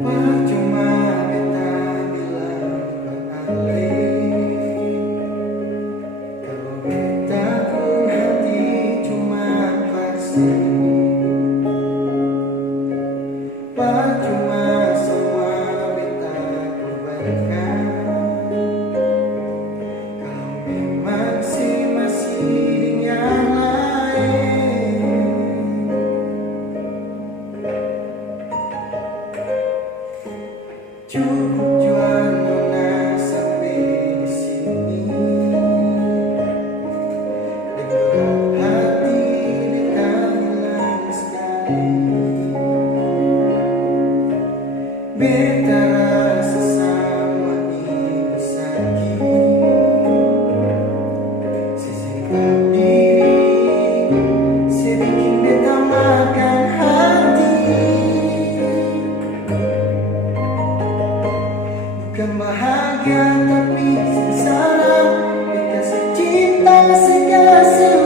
Percuma beta bilang balik, kalau beta ku hati cuma pasti. Percuma semua beta korbankan, kalau memang masih yang lain. Cukup jual nona sampai di sini, dengan hati beta hilang sekali. Beta rasa sama ibu sakit, sesikap diri sedikit beta makan hati. Bukan bahagia tapi sengsara, beta secinta segasih.